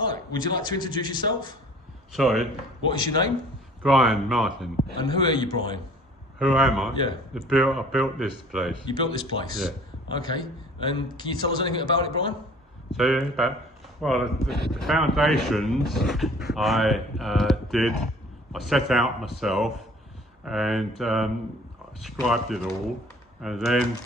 Hi, would you like to introduce yourself? Sorry, What is your name? Brian Martin. And who are you, Brian? Who am I? Yeah. I built this place. You built this place? Yeah. Okay. And can you tell us anything about it, Brian? So, the foundations I did, I set out myself and I scribed it all, and then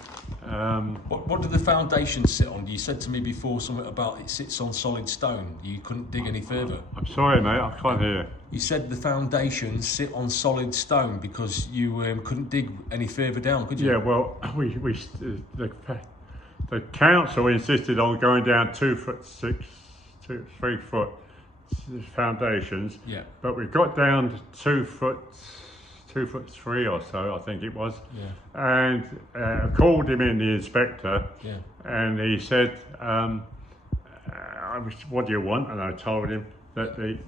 What did the foundation sit on? You said to me before something about it sits on solid stone. You couldn't dig any further. I'm sorry, mate, I can't hear. You said the foundations sit on solid stone because you couldn't dig any further down, could you? Yeah, well, the council insisted on going down 2'6", 3 foot foundations. Yeah. But we got down to 2'3" or so, I think it was. Yeah. And I called him in, the inspector, Yeah. and he said, "What do you want?" And I told him that the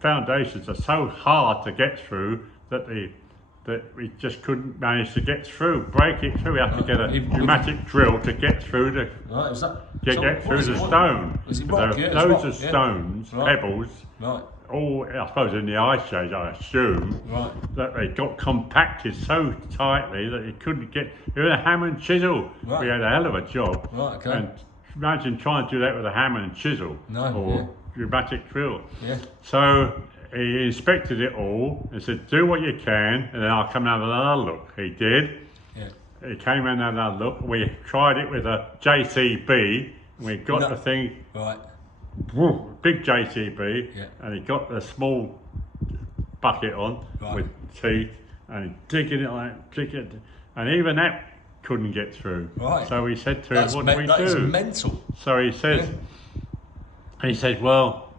foundations are so hard to get through that we just couldn't manage to get through, break it through. We have to get a pneumatic drill to get through the Right, was that? get through the stone. Was it There rock? are Yeah, loads of stones, Right. pebbles, Right, all I suppose in the ice age, I assume, right. that they got compacted so tightly that it couldn't get. It was a hammer and chisel. Right. We had a hell of a job. Right, okay. And imagine trying to do that with a hammer and chisel or pneumatic drill. Yeah. So he inspected it all and said, "Do what you can, and then I'll come and have another look." He did. Yeah. He came and had another look. We tried it with a JCB, and we got the thing. Right. Big JCB, Yeah. and he got the small bucket on with teeth, and he digging it and even that couldn't get through. Right. So he said to him, "What do we That is do?" mental. So he said, "Well,"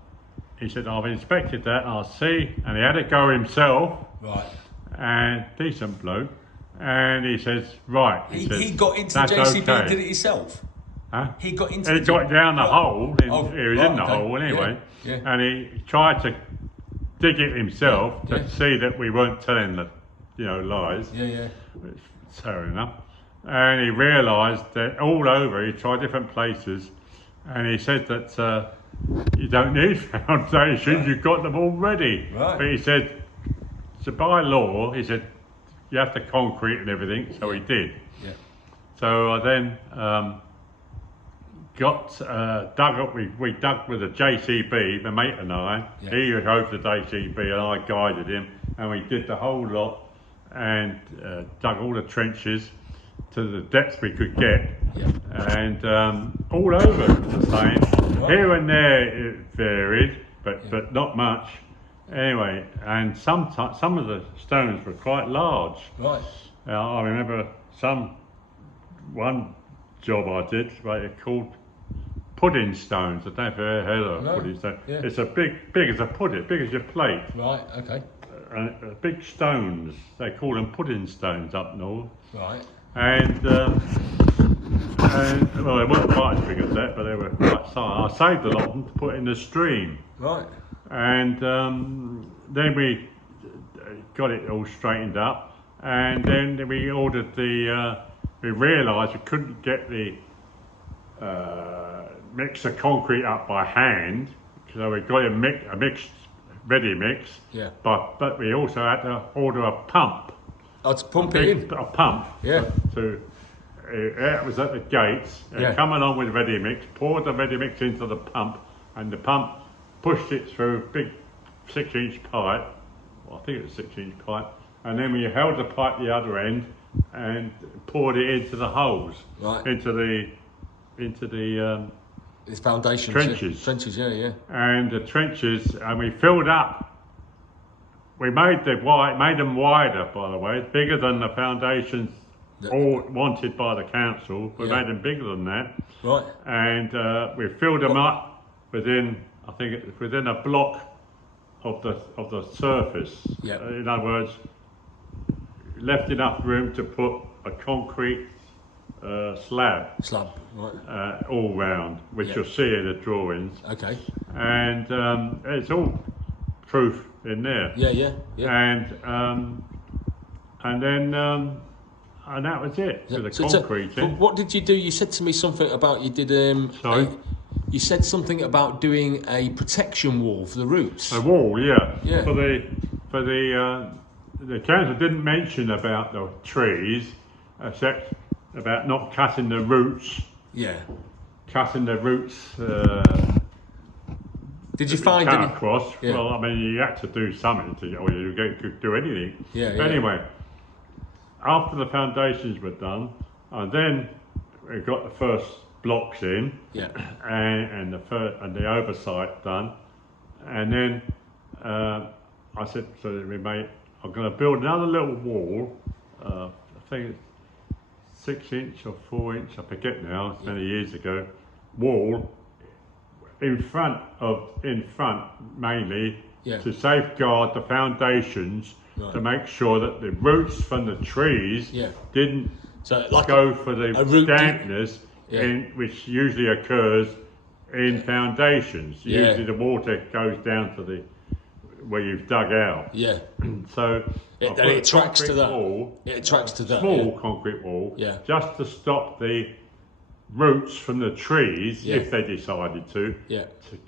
he said, "I've inspected that, I'll see," and he had to go himself, Right. and decent bloke, and he says, "Right," He says, got into the "That's JCB and okay." did it himself. Huh? He got into. He the got down the hole. He was in the okay. hole anyway, Yeah. and he tried to dig it himself to Yeah. see that we weren't telling the, lies. Yeah, yeah. Which is fair enough. And he realised that all over, he tried different places, and he said that you don't need foundations, you've got them already. Right. But he said, so by law, he said, you have to concrete and everything, so he did. Yeah. So I then dug up, we dug with a JCB, my mate and I. Yeah. He drove the JCB and I guided him, and we did the whole lot and dug all the trenches to the depth we could get. Yeah. And all over the same. Right. Here and there it varied, but not much. Anyway, and some of the stones were quite large. Right. I remember one job I did, called pudding stones. I don't know if you've ever heard of pudding stone. Yeah. It's a big as a pudding, big as your plate. Right. Okay. Big stones. They call them pudding stones up north. Right. And well, they weren't quite as big as that, but they were quite size. I saved a lot of them to put in the stream. Right. And then we got it all straightened up, and then we ordered we realised we couldn't get the mix of concrete up by hand, so we got a mixed ready mix. Yeah. But we also had to order a pump. Oh, to pump it in. A pump. Yeah. It was at the gates. Come along with ready mix, poured the ready mix into the pump, and the pump pushed it through a big 6-inch pipe. Well, I think it was a 6-inch pipe. And then we held the pipe the other end and poured it into the holes. Right. Into the It's foundations. trenches. Yeah. Trenches. Yeah, yeah. And the trenches, and we filled up. We made them wider, by the way, bigger than the foundations all wanted by the council. We made them bigger than that. Right. And we filled them up within a block of the surface. Yeah. In other words, left enough room to put a concrete slab. Right. All round, which you'll see in the drawings. Okay. And it's all proof in there. Yeah, yeah, yeah. And then that was it. With the concrete in. What did you do? You said to me something about you did. Sorry? you said something about doing a protection wall for the roots. A wall, yeah. Yeah. For the council didn't mention about the trees, except about not cutting the roots. Yeah. Cutting the roots. Did you find cut any? across? Yeah. Well, I mean, you had to do something to, or you could do anything. Yeah, But yeah. anyway, after the foundations were done, and then we got the first blocks in, Yeah. and the oversight done, and then I said to my mate, I'm going to build another little wall. I think it's 6 inch or 4 inch, I forget now. It's many years ago. Wall in front mainly Yeah. to safeguard the foundations, Right. to make sure that the roots from the trees Yeah. didn't So like go for the a root dampness Yeah. which usually occurs in foundations. Yeah. Usually the water goes down to the where you've dug out. Yeah. So I Then put it a attracts to concrete that. wall, It attracts to that. small Yeah. concrete wall, Yeah. just to stop the roots from the trees, Yeah. if they decided to Yeah.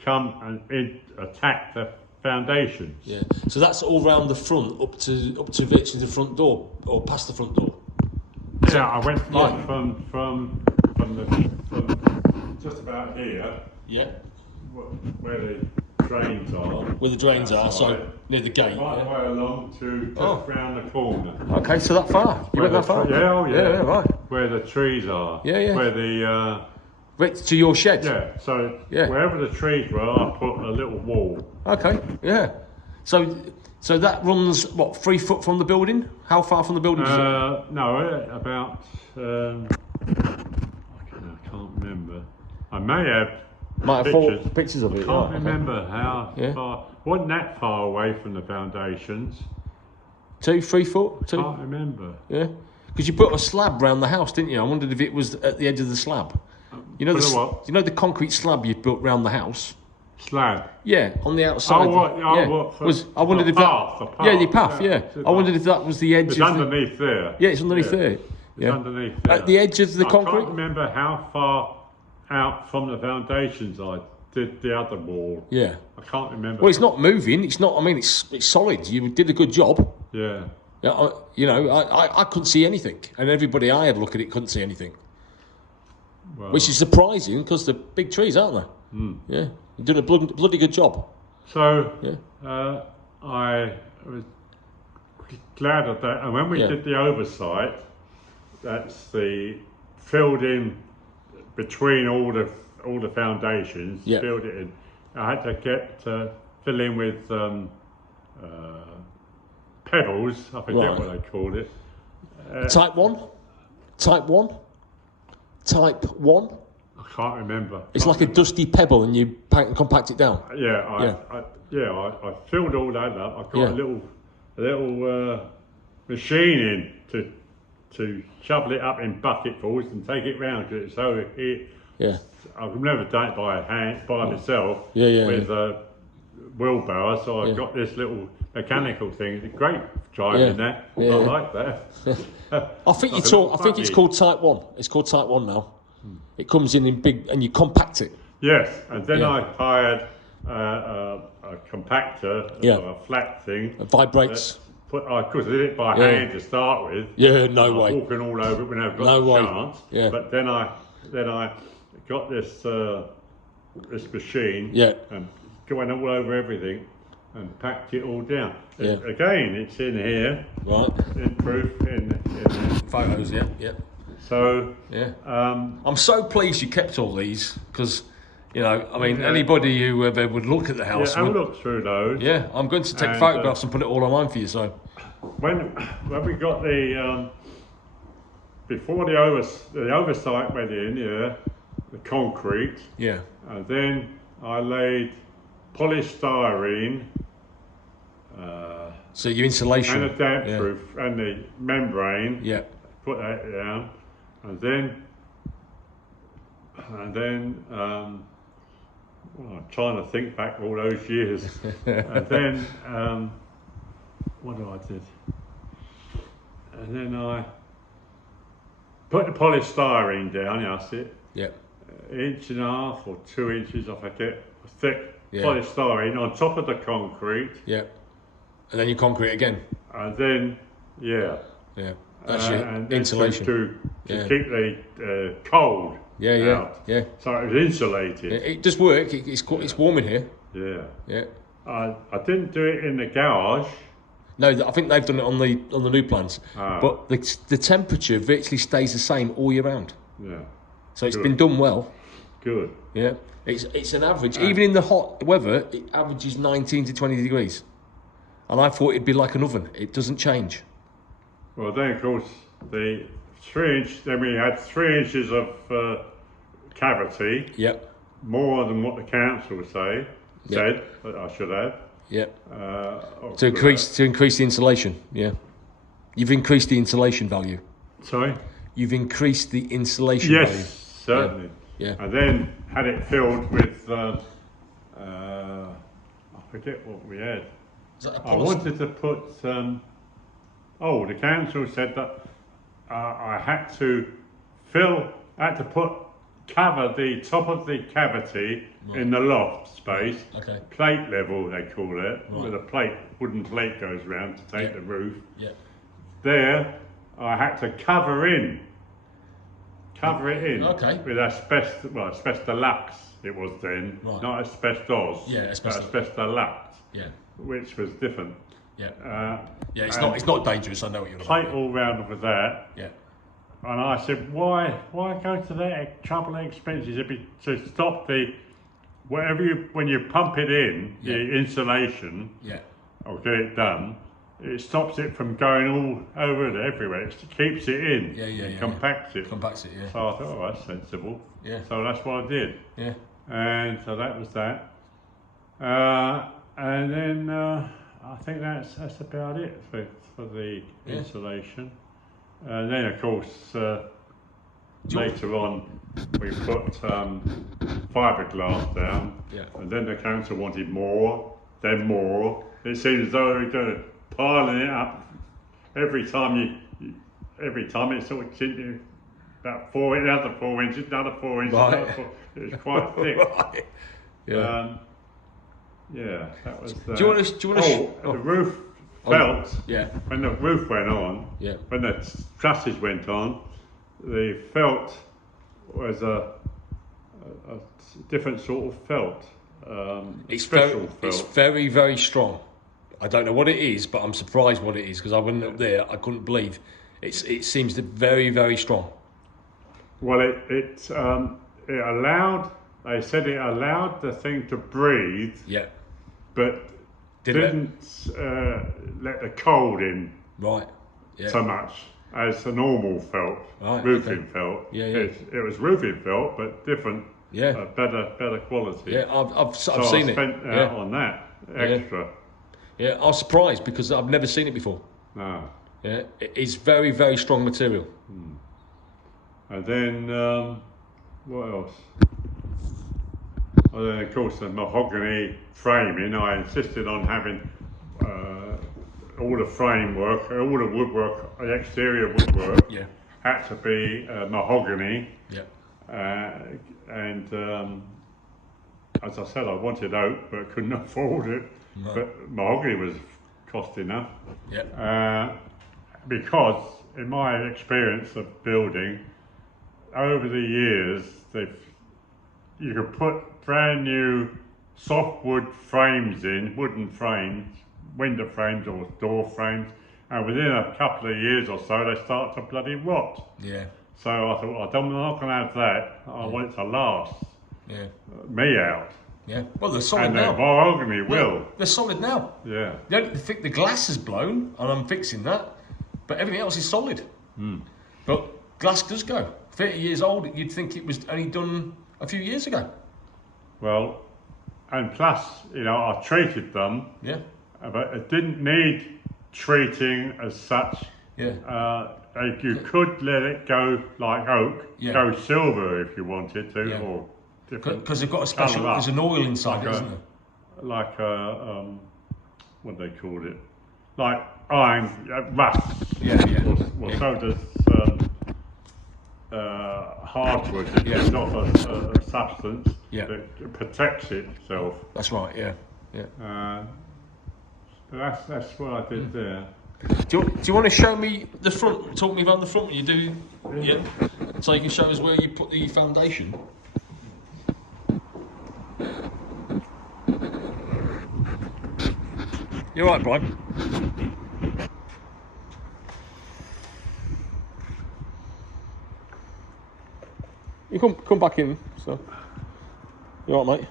come and attack the foundations. Yeah. So that's all round the front, up to virtually the front door, or past the front door. Yeah, I went Yeah. like from just about here, Yeah. where the drains are. Where the drains are, so outside, near the gate. right Yeah. way along to just Oh. round the corner. Okay, so that far. You Where went that the far? tre- Yeah, oh yeah. Yeah, right. Where the trees are. Yeah, yeah. Where the Right to your shed. yeah. So Yeah. wherever the trees were, I put a little wall. Okay. Yeah. So that runs what, 3 foot from the building? How far from the building? Is it? No, about I can't remember. I may have Might have pictures. pictures of it. Can't right, okay. remember how Yeah. far. Wasn't that far away from the foundations? 2, 3 foot? 2? Can't remember. Yeah. Because you put a slab round the house, didn't you? I wondered if it was at the edge of the slab. You know Put a the what? you know the concrete slab you built round the house. Slab. Yeah, on the outside. Oh, what? Oh, yeah. what? I wondered The if path, that. the Yeah, the path, path. yeah, Yeah. it's I wondered if that was the edge. It's of the, underneath there. yeah, it's underneath Yeah. there. It's Yeah. underneath there. At the edge of the I concrete. can't remember how far out from the foundations I did the other wall. Yeah. I can't remember. Well, it's not moving. It's not. I mean, it's solid. You did a good job. Yeah. Yeah, I couldn't see anything, and everybody I had a look at it couldn't see anything, Well, which is surprising because they're big trees, aren't they? Yeah, you did a bloody good job. so Yeah. I was glad of that. And when we Yeah. did the oversight, that's the filled in between all the foundations. Yeah. Filled it in. I had to fill in with pebbles. I forget Right. what they called it. Type 1? Type 1? Type 1? I can't remember. It's like a dusty pebble and you compact it down. I filled all that up. I got Yeah. a little machine in to shovel it up in bucketfuls and take it round, because it's so Yeah. I've never done it by hand by myself with a wheelbarrow. So I Yeah. got this little mechanical thing. It's great driving Yeah. that. Yeah. I like that. I think Like a little I think it's buggy. called Type 1. It's called Type 1 now. It comes in big and you compact it. Yes, and then Yeah. I hired a compactor, Yeah. a flat thing. It vibrates. Of course, I did it by Yeah. hand to start with. Yeah, no I was way. walking all over it when I got No the way. chance. Yeah. But then I got this machine. Yeah. And went all over everything and packed it all down. Yeah. Again, it's in here, Right. in proof in there. Photos, yeah. So Yeah. um, I'm so pleased you kept all these because, I mean, Yeah. anybody who ever would look at the yeah, house. have a would- look through those. Yeah, I'm going to take And, photographs and put it all online for you. So, When we got the before the oversight went in, the concrete, yeah, and then I laid polystyrene so your insulation. and a damp Yeah. proof and the membrane. Yeah, Put that down, and then well, I'm trying to think back all those years, and then what I did, and then I put the polystyrene down. That's it. yeah, inch and a half or 2 inches, I forget, thick Yeah. polystyrene on top of the concrete, Yeah. And then you concrete again. and then Yeah. That's your and then insulation. to Yeah. keep the cold Yeah. out. Yeah. So it was insulated. It does work. It's warm in here. Yeah. Yeah. I didn't do it in the garage. No, I think they've done it on the new plans. Ah. But the temperature virtually stays the same all year round. Yeah. So it's Good. been done well. Good. Yeah. It's an average. Even in the hot weather, it averages 19 to 20 degrees. And I thought it'd be like an oven. It doesn't change. Well, then of course the 3 inch. Then we had 3 inches of cavity, Yep. more than what the council said. That I should have. Yep. Or To could increase the insulation. Yeah. You've increased the insulation value. have. Sorry. You've increased the insulation Yes, value. certainly. Yeah. And then had it filled with. I forget what we had. Is that a I wanted to put. The council said that I had to cover the top of the cavity in the loft space. Okay. Plate level, they call it, Right. with a wooden plate goes round to take Yeah. the roof. Yeah. There, I had to cover it in Okay. with asbestolux it was then, Right. not asbestos, Yeah, asbestos. asbestolux, Yeah. which was different. Yeah. Uh, Yeah. It's and not dangerous. I know what you're plate about. all round with that, Yeah. and I said, why go to that trouble and expenses to stop the when you pump it in the insulation Yeah. or get it done, it stops it from going all over it everywhere. It keeps it in, Yeah. compacts it. Compacts it. Yeah. So I thought, oh, that's sensible. Yeah. So that's what I did, Yeah. and so that was that. And then I think that's about it for the insulation. And then of course later on we put fiberglass down. Yeah. And then the council wanted more, then more. It seemed as though they were going to piling it up every time it sort of continued about another 4 inches, another 4 inches. Right. Another 4, it was quite thick. Right. Yeah. That was. Do you want to? The roof felt. Yeah. When the roof went on, Yeah. when the trusses went on, the felt was a different sort of felt. It's special it's felt. very, very strong. I don't know what it is, but I'm surprised what it is because I went up there. I couldn't believe it seems to very, very strong. Well, it allowed. They said it allowed the thing to breathe, Yeah. but didn't let the cold in Right. Yeah. so much as the normal felt, Right, roofing okay. felt. Yeah. It was roofing felt, but different. Yeah. Better quality. Yeah. I've So seen I it. spent Yeah. on that extra. Yeah. I was surprised because I've never seen it before. No. Yeah. It's very, very strong material. And then what else? And then of course the mahogany framing. I insisted on having all the framework, all the woodwork, the exterior woodwork Yeah. had to be mahogany. Yeah. And as I said, I wanted oak, but couldn't afford it. No. But mahogany was cost enough. Yeah. Because in my experience of building, over the years, you could put brand new softwood frames in, wooden frames, window frames or door frames, and within a couple of years or so, they start to bloody rot. Yeah. So I thought, I'm not going to have that. I want it to last Yeah. me out. Yeah. Well, they're solid And the now. mahogany will. They're solid now. Yeah. The glass is blown, and I'm fixing that, but everything else is solid. But glass does go. 30 years old, you'd think it was only done a few years ago. Well, and plus, I treated them, Yeah. but it didn't need treating as such. Yeah. You could let it go like oak, Yeah. go silver if you wanted to, Yeah. or different. Because they've got a special, colour up. there's an oil inside it, Like isn't there? Like what they called it, like iron rust. Yeah. Well, Yeah. so does hardwood. It gives off a substance that protects itself. That's right. Yeah. But that's what I did there. Do you want to show me the front? Talk me about the front when you do. Yeah. So you can show us where you put the foundation. You're right, Brian. You come back in. So. You all right, mate?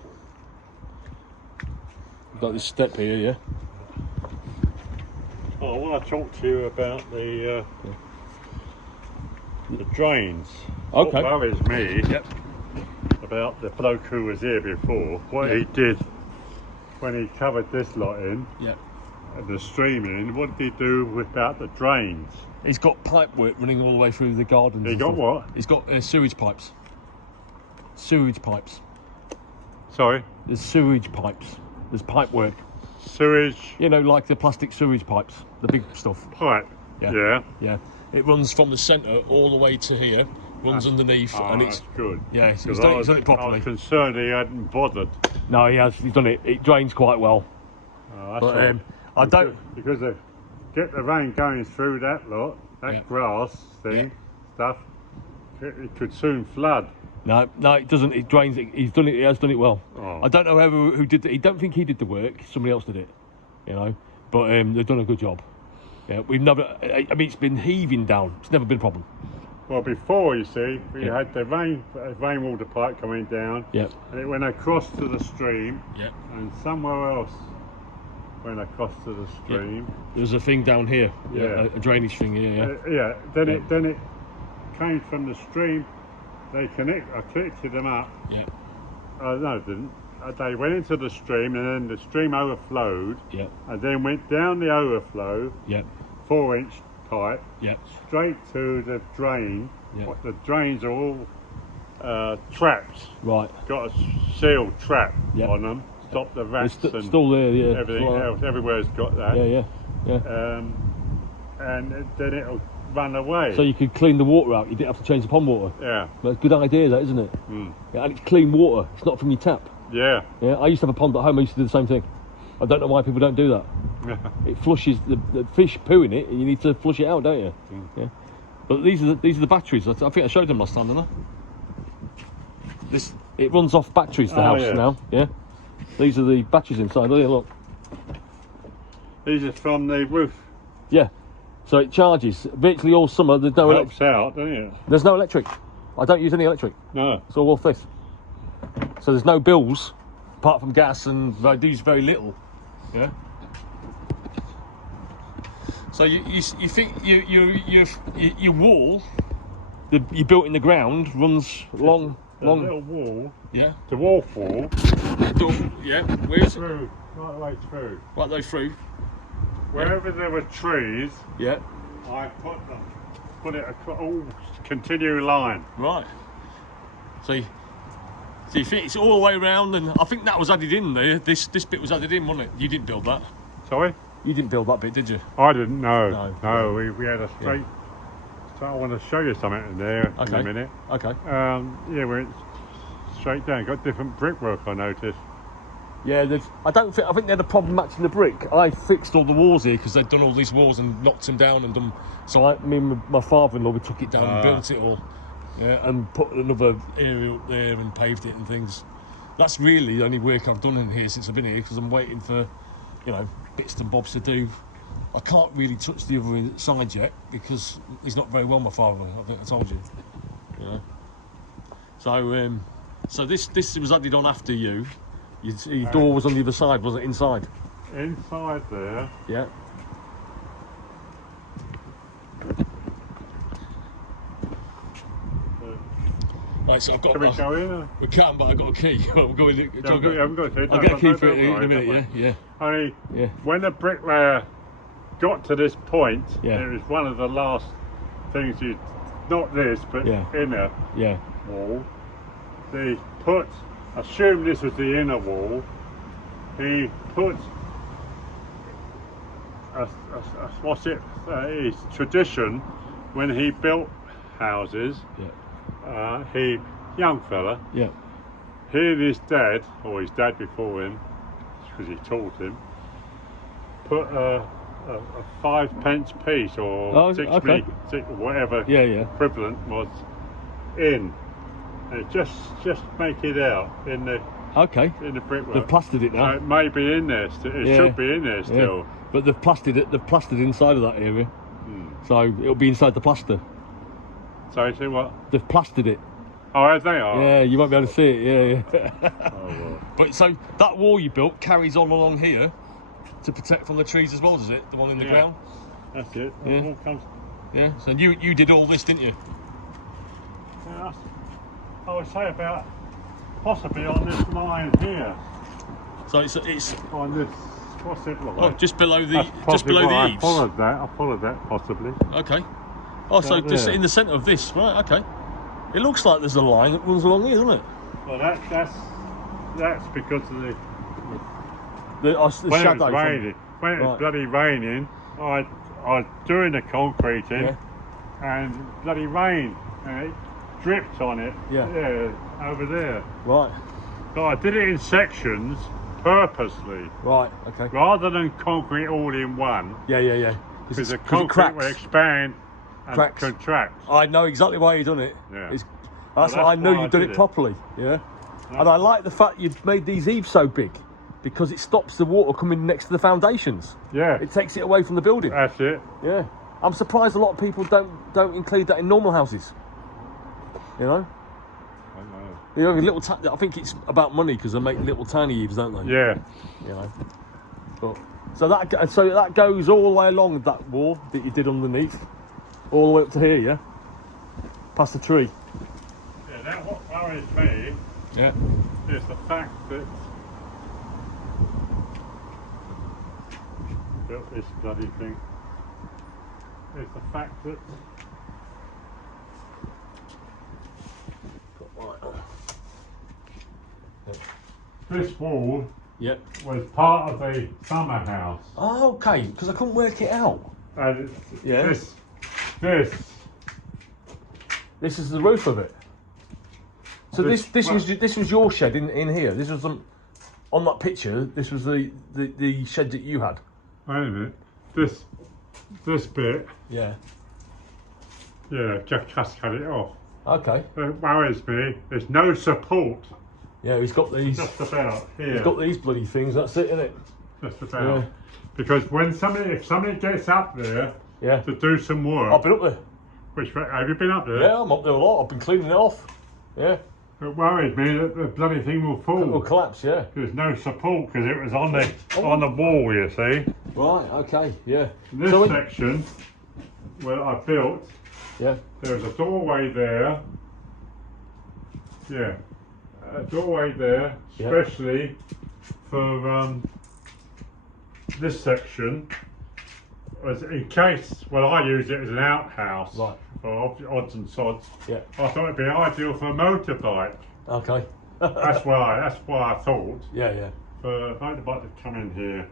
You've got this step here, yeah. Oh, I want to talk to you about the drains. Okay. What worries me about the bloke who was here before, what he did when he covered this lot in, and the stream in, what did he do about the drains? He's got pipe work running all the way through the gardens. He got what? He's got sewage pipes. Sewage pipes. Sorry? There's sewage pipes. There's pipe work. Sewage? You know, like the plastic sewage pipes, the big stuff. Pipe? Yeah. It runs from the centre all the way to here, runs underneath, and it's that's good. Yeah, he's done it properly. I was concerned he hadn't bothered. No, he has. He's done it. It drains quite well. Oh, that's But right. I don't. Because they get the rain going through that lot, that grass thing, stuff, it could soon flood. No, it doesn't. It drains. He's done it. He has done it well. Oh. I don't know who did it. He don't think he did the work. Somebody else did it. You know, but they've done a good job. Yeah, we've never. I mean, it's been heaving down. It's never been a problem. Well, before, you see, we had the rainwater pipe coming down, and it went across to the stream, and somewhere else went across to the stream. There's a thing down here, a drainage thing here. Then it came from the stream. I connected them up. No, it didn't. They went into the stream, and then the stream overflowed. And then went down the overflow. 4-inch pipe. Straight to the drain. The drains are all trapped. Right. Got a sealed trap on them. Stop the rats and still there. Everything else. Everywhere's got that. And then it'll run away. So you could clean the water out. You didn't have to change the pond water. Yeah. But it's a good idea, that, isn't it? And it's clean water. It's not from your tap. Yeah. I used to have a pond at home. I used to do the same thing. I don't know why people don't do that. It flushes the fish poo in it, and you need to flush it out, don't you? But these are the batteries. I think I showed them last time, didn't I? It runs off batteries. The house now. Yeah. These are the batteries inside. Oh, yeah, look. These are from the roof. Yeah. So it charges virtually all summer. There's no helps out, doesn't it? There's no electric. I don't use any electric. No. It's all off this. So there's no bills apart from gas, and I use very little. Yeah. So you think your wall, you built in the ground, runs long. Little wall. Yeah. The wall wall. Yeah. Where's it? Through, right the way through. Right the way through. Wherever there were trees. Yeah. I put it all continue line. Right. So you think it's all the way around, and I think that was added in there. This bit was added in, wasn't it? You didn't build that. Sorry? You didn't build that bit, did you? I didn't. No. We had a straight. So I want to show you something in there in a minute. Okay. We went straight down. Got different brickwork, I noticed. Yeah, I think they had a problem matching the brick. I fixed all the walls here because they'd done all these walls and knocked them down and done. So me and my father-in-law, we took it down and built it all. Yeah, and put another area up there and paved it and things. That's really the only work I've done in here since I've been here, because I'm waiting for, bits and bobs to do. I can't really touch the other side yet because he's not very well, my father. I think I told you. So this was added on after you. Your door was on the other side, wasn't it? Inside. Inside there. Yeah. Right, so I've got. Can we go in? We can, but I've got a key. We'll go in. You haven't got a key. I'll get a key for it in a minute. Yeah. Only when the bricklayer got to this point, it was one of the last things not this, but inner wall. They put. Assume this was the inner wall. He put what's it? His tradition when he built houses. young fella, Yeah. he and his dad, or his dad before him, because he taught him, put a 5 pence piece or Oh, six okay. whatever Yeah, yeah. equivalent was in. And just make it out in the Okay. brickwork. They've plastered it So now. it may be in there. It Yeah. should be in there Yeah. still. But they've plastered it. They've plastered inside of that area, so it'll be inside the plaster. So you see what? They've plastered it. Oh, as they are. Yeah, you won't be able to see it. Yeah, yeah. Oh, well. But so that wall you built carries on along here to protect from the trees as well, does it? The one in the Yeah. ground. That's it. Yeah. It all comes. Yeah. So you did all this, didn't you? Yeah, I would say about possibly on this line here. So it's On this, what's it look oh, like? just below the That's just possibly below what the I eaves. followed that possibly. Okay. Oh, so Right just there. in the centre of this, right? Okay. It looks like there's a line that runs along here, doesn't it? Well, that's because of the The when shadow. it was raining. When it was Right. bloody raining, I was doing the concreting, and bloody rain, and it dripped on it. Yeah. Over there. Right. So I did it in sections purposely, Right. Okay. rather than concrete all in one, Yeah, yeah, yeah. because the it concrete will cracks. expand and Cracks. contract. I know exactly why you've done it. Yeah. That's that's why I know why I you've done did it it. properly. Yeah. And I like the fact you've made these eaves so big because it stops the water coming next to the foundations. Yeah, It takes it away from the building. that's it. Yeah. I'm surprised a lot of people don't include that in normal houses. You know? I know. You know, I think it's about money because they make little tiny eaves, don't they? Yeah, You know. But so that goes all the way along that wall that you did underneath, all the way up to here, yeah. Past the tree. yeah. That what worries me Yeah. is the fact that built this bloody thing. Is the fact that this wall Yeah. was part of the summer house, Oh, okay. Because I couldn't work it out. and Yeah. this This is the roof of it. So this was your shed in here. This was on that picture. This was the shed that you had. wait a minute, this bit, Yeah. yeah, just cut it off. Okay. It worries me. There's no support. Yeah, he's got these. Just about here. He's got these bloody things. That's it, isn't it? Just about. Yeah. Because if somebody gets up there Yeah. to do some work, I've been up there. which have you been up there? Yeah, I'm up there a lot. I've been cleaning it off. Yeah. It worries me that the bloody thing will fall. It will collapse. Yeah. There's no support because it was on the wall. You see, Right. Okay. Yeah. this So section where I built, yeah. there was a doorway there. Yeah, a doorway there, Yeah. especially for this section. Was in case, well, I used it as an outhouse Right. for odds and sods. Yeah. I thought it'd be ideal for a motorbike. Okay. That's why I thought Yeah. Yeah. for a motorbike to come in here.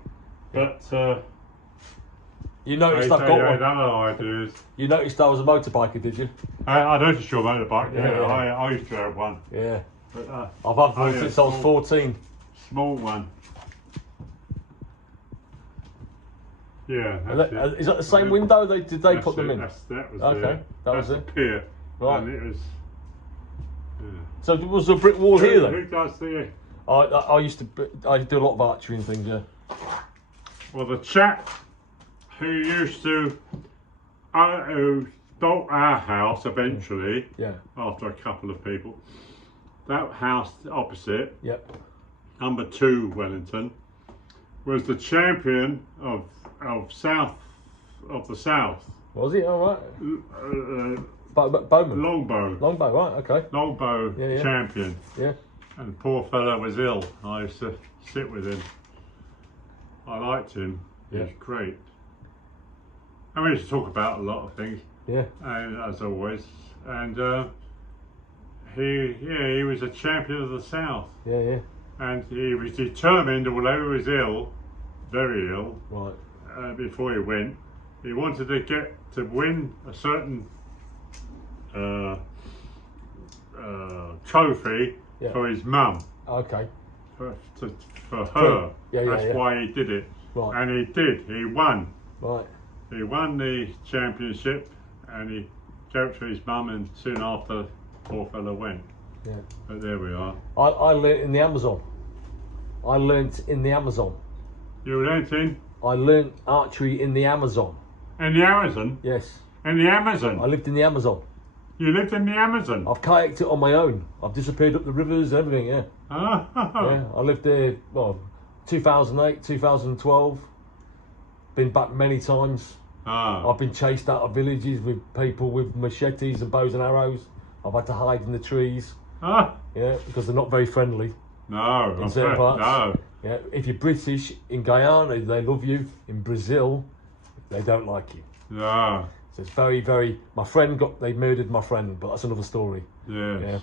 But You they noticed I've had got one. other ideas. You noticed I was a motorbiker, did you? I noticed your motorbike. Yeah, Yeah, yeah. I used to have one, Yeah. but I've had one yeah, since I was 14. small one. Yeah, Is that's that, it. is that the same window? Did they That's put them it. in? That was Okay, there. that was That's it. the pier. Right. And it was. Yeah. So was there a brick wall here Who then? does the? I used to do a lot of archery and things. Yeah. Well, the chap who used to who built our house eventually, Yeah. after a couple of people, that house opposite, Yep. number 2 Wellington, was the champion of the South. Was it all right? Bowman. Longbow. Longbow, right? Okay. Longbow Yeah, yeah. champion. Yeah. And the poor fellow was ill. I used to sit with him. I liked him. He was Yeah. great. And we used to talk about a lot of things, Yeah. and as always. And he was a champion of the South. Yeah. Yeah. And he was determined, although he was ill, very ill, Right. before he went, he wanted to win a certain trophy Yeah. for his mum, Okay. for, for her. Yeah, That's why he did it. Right. And he did. He won. Right. He won the championship, and he gave it to his mum, and soon after, poor fella went. Yeah. But there we are. I learnt in the Amazon. I learnt in the Amazon. You learnt in archery in the Amazon. the Amazon? Yes. In the Amazon? I lived in the Amazon. You lived in the Amazon? I've kayaked it on my own. I've disappeared up the rivers, everything, yeah. Oh. Yeah, I lived there, 2008, 2012. Been back many times. Ah. I've been chased out of villages with people with machetes and bows and arrows. I've had to hide in the trees, Ah. yeah, because they're not very friendly. No. In certain parts. No. Yeah, if you're British, in Guyana, they love you. In Brazil, they don't like you. No. So it's very, they murdered my friend, but that's another story. Yes. Yeah,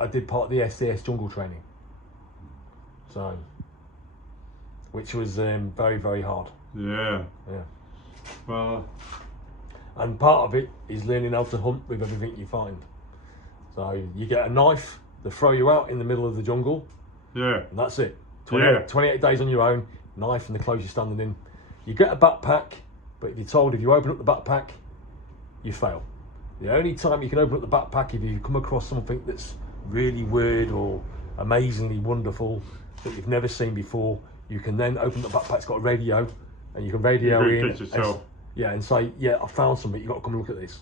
I did part of the SDS jungle training. So, which was very, very hard. Yeah. Yeah. Well. And part of it is learning how to hunt with everything you find. So you get a knife, they throw you out in the middle of the jungle, Yeah. and that's it. 28 days on your own, knife and the clothes you're standing in. You get a backpack, but if you're told if you open up the backpack, you fail. The only time you can open up the backpack if you come across something that's really weird or amazingly wonderful that you've never seen before, you can then open the backpack. It's got a radio, and you can radio You in. get yourself. And say, yeah, I found something. You got to come and look at this.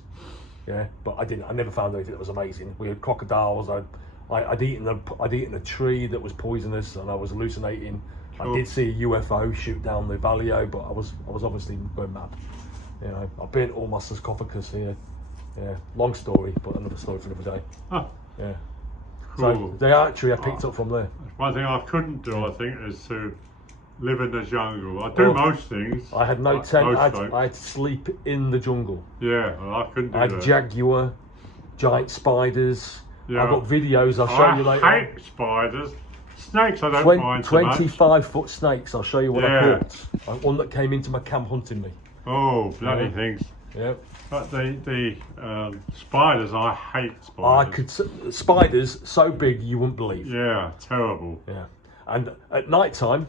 Yeah, but I didn't. I never found anything that was amazing. We had crocodiles. I'd eaten a tree that was poisonous, and I was hallucinating. Cool. I did see a UFO shoot down the Valio, but I was obviously going mad. You know, I burnt all my sarcophagus here. Yeah, long story, but another story for another day. Oh. Yeah. Cool. So the archery I picked up from there. One thing I couldn't do, I think, is to live in the jungle. I do most things. I had no like tent. most I folks. had to sleep in the jungle. Yeah, well, I couldn't do I had that. jaguar, giant spiders. Yeah. I've got videos. I'll show you later. I hate spiders. Snakes I don't mind so much. 25-foot snakes. I'll show you what I Yeah. caught. One that came into my camp hunting me. Oh, bloody Yeah. things. Yeah. But the spiders, I hate spiders. Spiders so big you wouldn't believe. Yeah, terrible. Yeah. And at night time,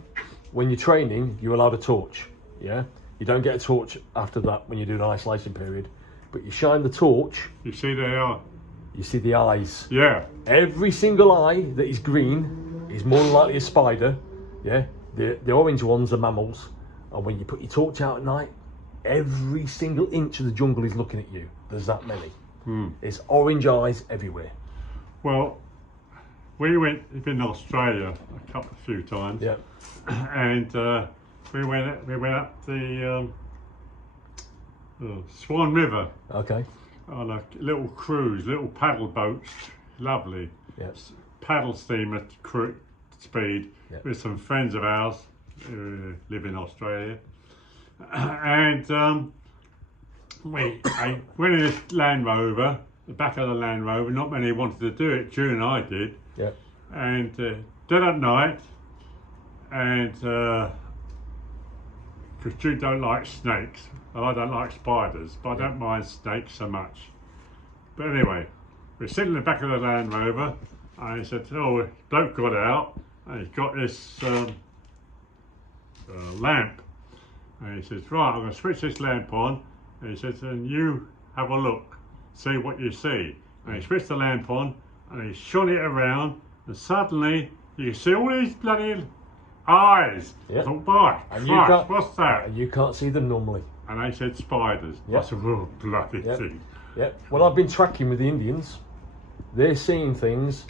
when you're training, you're allowed a torch. Yeah. You don't get a torch after that when you do an isolation period, but you shine the torch. You see they are. You see the eyes. Yeah. Every single eye that is green is more than likely a spider. Yeah. The orange ones are mammals. And when you put your torch out at night, every single inch of the jungle is looking at you. There's that many. It's orange eyes everywhere. Well, we've been to Australia a few times. Yeah. And we went up the Swan River Okay. on a little cruise, little paddle boats, lovely. Yeah. Paddle steamer speed Yeah. with some friends of ours who live in Australia. And I went in this Land Rover, the back of the Land Rover. Not many wanted to do it. June and I did. Yeah. And dead at night, and because Jude don't like snakes, and I don't like spiders, but I don't mind snakes so much. But anyway, we're sitting in the back of the Land Rover, and he said, "Oh, bloke got out, and he's got this lamp." And he says, "Right, I'm going to switch this lamp on." And he says, "And you have a look, see what you see." And he switched the lamp on, and he shone it around, and suddenly you see all these bloody eyes. Yeah. I thought, "By And Christ, what's that?" And you can't see them normally. And they said spiders. Yeah. I said, "Oh, bloody Yeah. thing." Yeah. Well, I've been tracking with the Indians. They're seeing things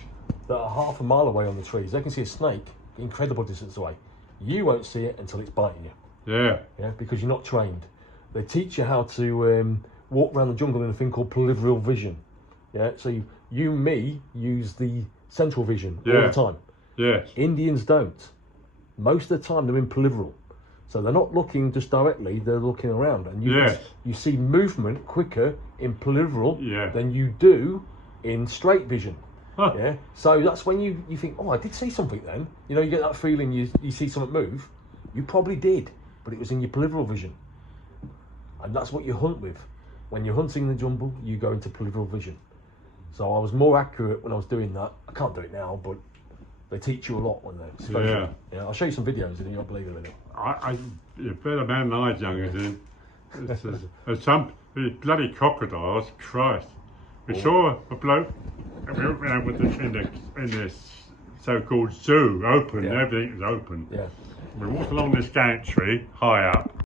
that are half a mile away on the trees. They can see a snake incredible distance away. You won't see it until it's biting you. Yeah. Yeah, because you're not trained. They teach you how to walk around the jungle in a thing called peripheral vision. Yeah, so me use the central vision all Yeah. the time. Yes. Indians don't. Most of the time they're in peripheral. So they're not looking just directly, they're looking around. And Yes. you see movement quicker in peripheral Yeah. than you do in straight vision. Huh. Yeah. So that's when you think, oh, I did see something then. You know, you get that feeling you see something move. You probably did, but it was in your peripheral vision. And that's what you hunt with. When you're hunting in the jungle, you go into peripheral vision. So I was more accurate when I was doing that. I can't do it now, but they teach you a lot when they. Yeah. I'll show you some videos and you'll believe it. You're a better man than I was younger then. There's some these bloody crocodiles, Christ. We saw a bloke in this so-called zoo open, everything was open. Yeah. We walked along this gantry high up.